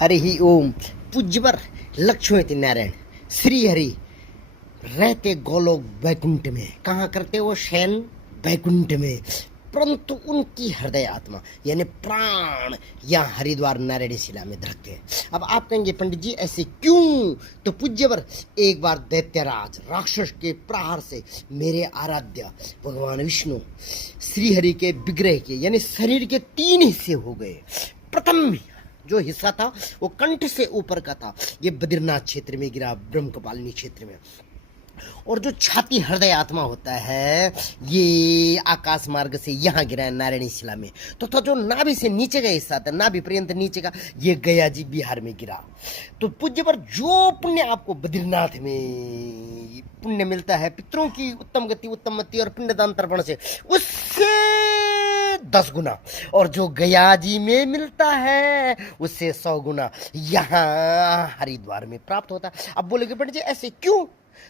हरि ओम। पूज्यवर लक्ष्मी नारायण श्री हरि रहते गोलोक वैकुंठ में। कहाँ करते वो शयन? वैकुंठ में। परंतु उनकी हृदय आत्मा यानी प्राण यहाँ हरिद्वार नारायणी शिला में धड़कते हैं। अब आप कहेंगे पंडित जी ऐसे क्यों? तो पूज्यवर एक बार दैत्यराज राक्षस के प्रहार से मेरे आराध्य भगवान विष्णु श्री हरि के विग्रह के यानी शरीर के 3 हिस्से हो गए। प्रथम जो हिस्सा था वो कंठ से ऊपर का था, ये बद्रीनाथ क्षेत्र में गिरा, ब्रह्म कपालिनी क्षेत्र में। और जो छाती हृदय आत्मा होता है ये आकाश मार्ग से यहाँ गिरा है नारायणी शिला में। तो जो नाभि से नीचे का हिस्सा था, नाभि पर्यंत नीचे का, ये गया जी बिहार में गिरा। तो पूज्य पर जो पुण्य आपको बद्रीनाथ में पुण्य मिलता है पितरों की उत्तम गति उत्तम मति और पिंडदान तर्पण से, उससे 10 गुना, और जो गया जी में मिलता है उससे 100 गुना यहाँ हरिद्वार में प्राप्त होता है। अब बोलेगे पंडित जी ऐसे क्यों?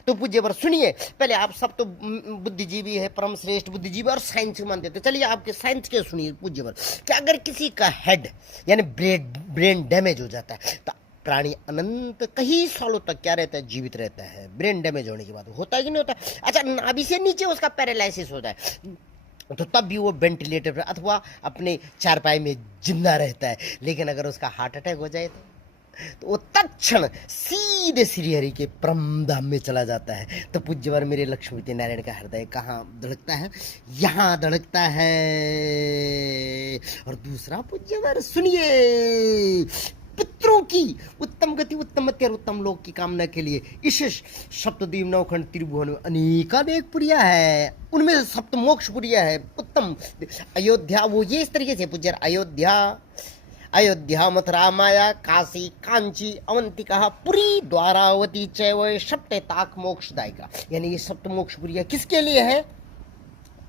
तो पूज्य पर सुनिए, पहले आप सब तो बुद्धिजीवी है, परम श्रेष्ठ बुद्धिजीवी और साइंस मानते थे। चलिए आपके साइंस के सुनिए पूज्य पर कि अगर किसी का हेड यानी ब्रेन डैमेज हो जाता है तो प्राणी अनंत कई सालों तक क्या रहता है? जीवित रहता है। ब्रेन डैमेज होने के बाद होता है कि नहीं होता? अच्छा, नाभि से नीचे उसका पैरालिसिस होता है तो तब भी वो वेंटिलेटर पर अथवा अपने चारपाई में जिंदा रहता है। लेकिन अगर उसका हार्ट अटैक हो जाए तो वो तत्क्षण सीधे श्री हरि के परम धाम में चला जाता है। तो पूज्यवर मेरे लक्ष्मीपति नारायण का हृदय कहाँ धड़कता है? यहाँ धड़कता है। और दूसरा पूज्यवर सुनिए, पितरों की उत्तम गति उत्तम मति और उत्तम लोक की कामना के लिए इस सप्तद्वीप नवखंड त्रिभुवन में अनेकानेक पुरिया है। उनमें से सप्तमोक्ष पुरिया है उत्तम। अयोध्या वो ये इस तरीके से पूज्य, अयोध्या मथुरा माया काशी कांची अवंतिका पुरी द्वारावती चैव सप्तताक मोक्षदायिका, यानी ये सप्तमोक्षपुरिया किसके लिए है?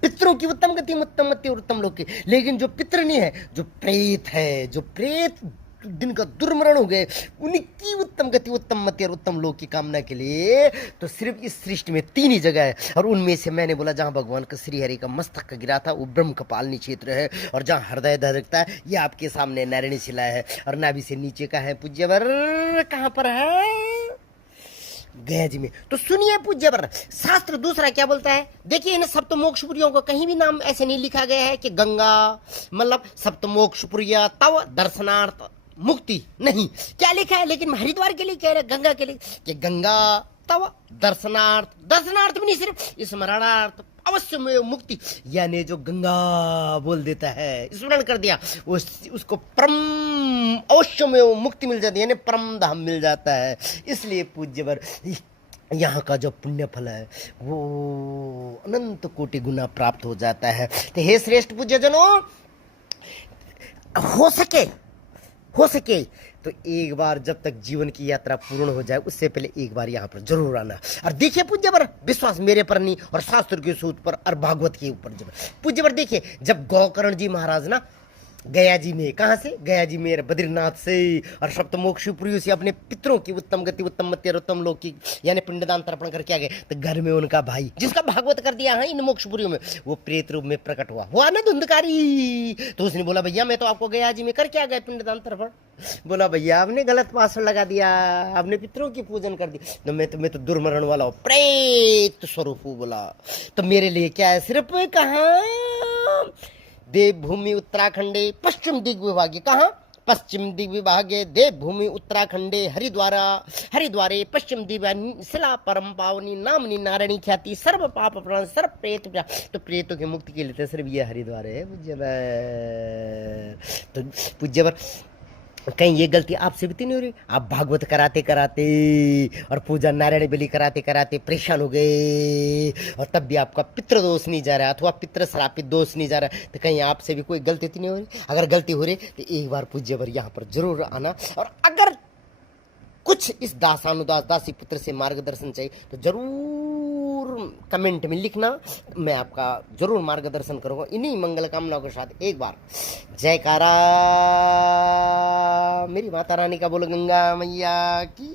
पितरों की उत्तम गति उत्तम मति और उत्तम लोक की। लेकिन जो पितर नहीं है, जो प्रेत है, जो प्रेत दिन का दुर्मरण हो गए, उनकी उत्तम गति उत्तम मति और उत्तम लोक की कामना के लिए तो सिर्फ इस सृष्टि में 3 ही जगह है। और उनमें से मैंने बोला जहां भगवान का श्री हरि का मस्तक गिरा था वो ब्रह्म कपालिनी क्षेत्र है, और जहां हृदय धड़कता है ये आपके सामने नारायणी शिला है। और नाभि से नीचे का है पूज्यवर कहां पर है? गया जी में। तो सुनिए पूज्यवर, शास्त्र दूसरा क्या बोलता है? देखिए इन सप्तमोक्षपुरियों को कहीं भी नाम ऐसे नहीं लिखा गया है कि गंगा मतलब सप्तमोक्षपुरिया तव दर्शनार्थ मुक्ति, नहीं। क्या लिखा है? लेकिन हरिद्वार के लिए कह रहे, गंगा के लिए कि गंगा तव दर्शनार्थ भी नहीं, सिर्फ स्मरणार्थ अवश्य में मुक्ति, यानी जो गंगा बोल देता है, स्मरण कर दिया, उसको परम अवश्य में मुक्ति मिल जाती है, यानी परम धाम मिल जाता है। इसलिए पूज्यवर यहाँ का जो पुण्य फल है वो अनंत कोटि गुना प्राप्त हो जाता है। तो हे श्रेष्ठ पूज्यजनों, हो सके तो एक बार जब तक जीवन की यात्रा पूर्ण हो जाए उससे पहले एक बार यहाँ पर जरूर आना। और देखिए पूज्यवर, विश्वास मेरे पर नहीं और शास्त्र के सूत पर और भागवत के ऊपर पूज्यवर देखिए, जब गोकर्ण जी महाराज ना गया जी में, कहाँ से? गया जी में, बद्रीनाथ से और सप्तमोक्षपुरियों से अपने पितरों की उत्तम गति उत्तम मति और उत्तम लोक की यानी पिंडदान तर्पण करके आ गए। तो घर में उनका भाई जिसका भागवत कर दिया है इन मोक्षपुरियों में, वो प्रेत रूप में प्रकट हुआ ना धुंधकारी। तो उसने बोला भैया मैं तो आपको गया जी में करके आ गया पिंडदान तर्पण। बोला भैया आपने गलत पासवर्ड लगा दिया, आपने पितरों की पूजन कर दी। तो मैं तो दुर्मरण वाला हूँ, प्रेत स्वरूप हूँ। बोला तो मेरे लिए क्या है? सिर्फ कहाँ? देवभूमि उत्तराखंडे पश्चिम दिग्विभागे, कहाँ? पश्चिम दिग्विभागे देवभूमि उत्तराखंडे हरिद्वारे पश्चिम दिव्यानी शिला परम पावनी नामनी नारायणी ख्याति सर्व पाप प्रण सर्व प्रेत। तो प्रेतों की मुक्ति के लिए तो सिर्फ ये हरिद्वार है पूज्यवर। तो पूज्यवर कहीं ये गलती आपसे भी तो नहीं हो रही? आप भागवत कराते कराते और पूजा नारायण बलि कराते कराते परेशान हो गए और तब भी आपका पितृ दोष नहीं जा रहा अथवा पितृ श्रापित दोष नहीं जा रहा, तो कहीं आपसे भी कोई गलती तो नहीं हो रही? अगर गलती हो रही तो एक बार पूज्यवर यहाँ पर जरूर आना। और अगर कुछ इस दासानुदास दासी पुत्र से मार्गदर्शन चाहिए तो जरूर कमेंट में लिखना, मैं आपका जरूर मार्गदर्शन करूंगा। इन्हीं मंगल कामनाओं के साथ एक बार जयकारा मेरी माता रानी का बोलो, गंगा मैया की।